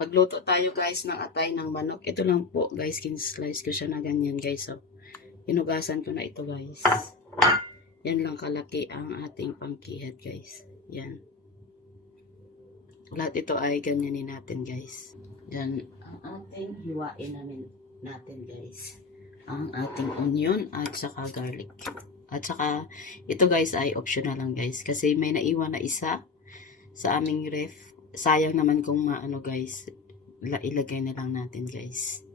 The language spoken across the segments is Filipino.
Pagluto tayo guys ng atay ng manok. Ito lang po guys, kinslice ko siya na ganyan guys. So, hinugasan ko na ito guys. Yan lang kalaki ang ating pangkihat guys. Yan. Lahat ito ay ganyanin natin guys. Yan ang ating hiwain namin natin guys. Ang ating onion at saka garlic. At saka ito guys ay optional lang guys. Kasi may naiwan na isa sa aming ref. Sayang naman kung maano guys. La ilagay na lang natin guys.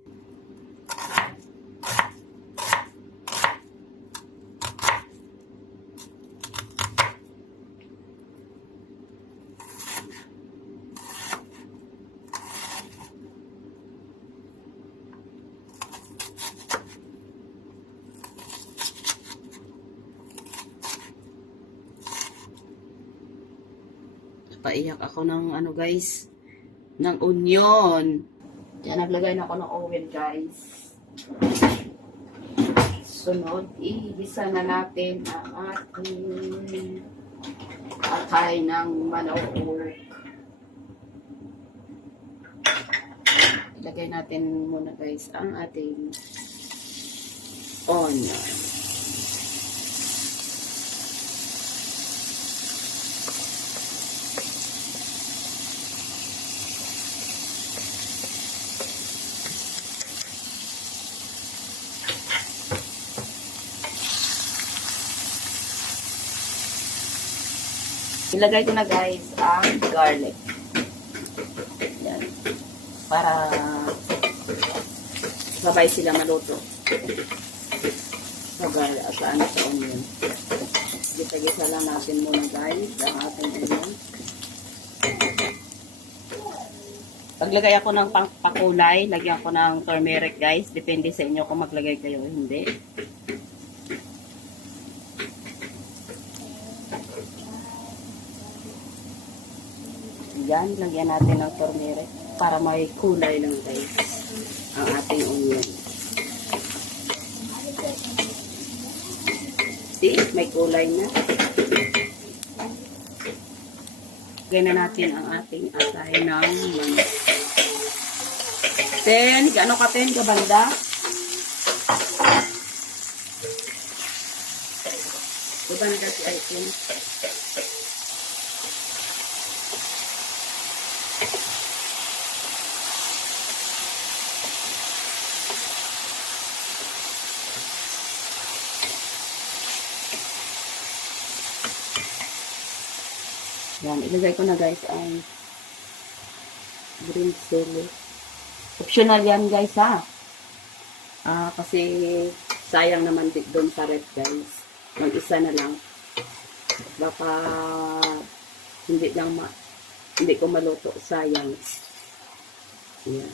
Paiyak ako ng ano guys, ng onion. Yan, naglagay na ako ng oven guys. Sunod, igisa na natin ang ating atay ng manok. Ilagay natin muna guys ang ating onion. Ilagay ko na guys ang garlic. Yan. Para sabay sila maluto. Sa garlic at ano sa onion. Gisa-gisa lang natin muna guys ang ating onion. Paglagay ako ng pakulay, lagyan ko ng turmeric guys. Depende sa inyo kung maglagay kayo o hindi. Yan, lagyan natin ng turmeric para may kulay lang guys ang ating onion. See, may kulay na. Lagyan na natin ang ating atay ng manok. Ten, gaano ka ten, kabanda? Kabanda si Aiken. Yan, ilagay ko na guys ang green chili. Optional yan guys ha. Ah, kasi sayang naman din doon sa red guys. Mag-isa na lang. Baka hindi lang ma hindi ko maluto. Sayang. Yan.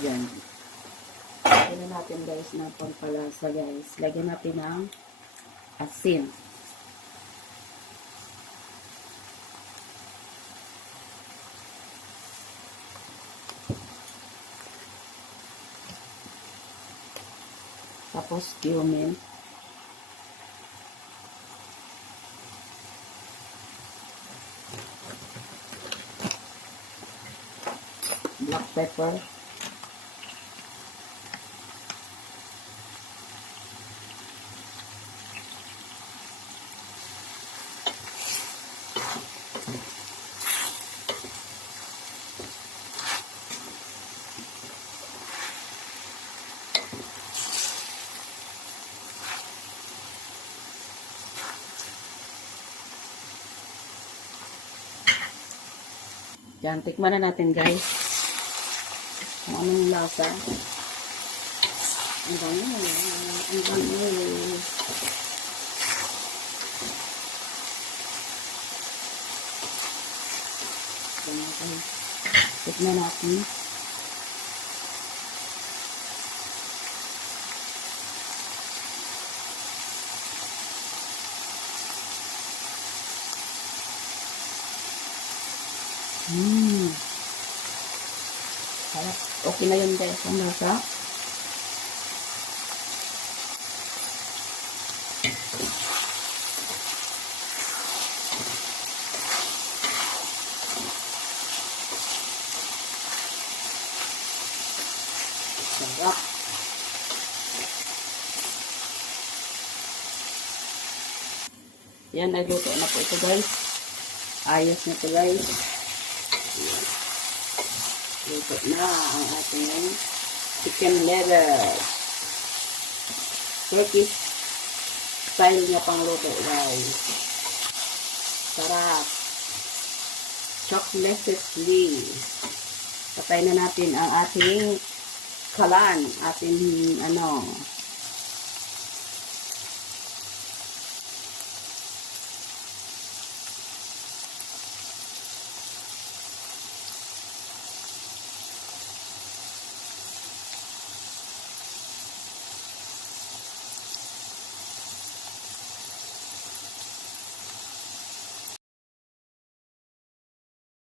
Yan. Natin guys na pampalasa guys. Lagyan natin ng asin. Tapos cumin. Black pepper. Yan, tikman na natin guys. Kung anong lasa. Ang bango. Ang bango. Yan natin. Tikman natin. Mmm. Kaya, okay na yun guys. Ang nasa. Sarap. Yan, nagluto na po ito guys. Ayos na ito guys. Luto na ang ating chicken lettuce. Turkish style niya pang luto guys. Sarap. Chocolately. Patay na natin ang ating kalan, ating ano,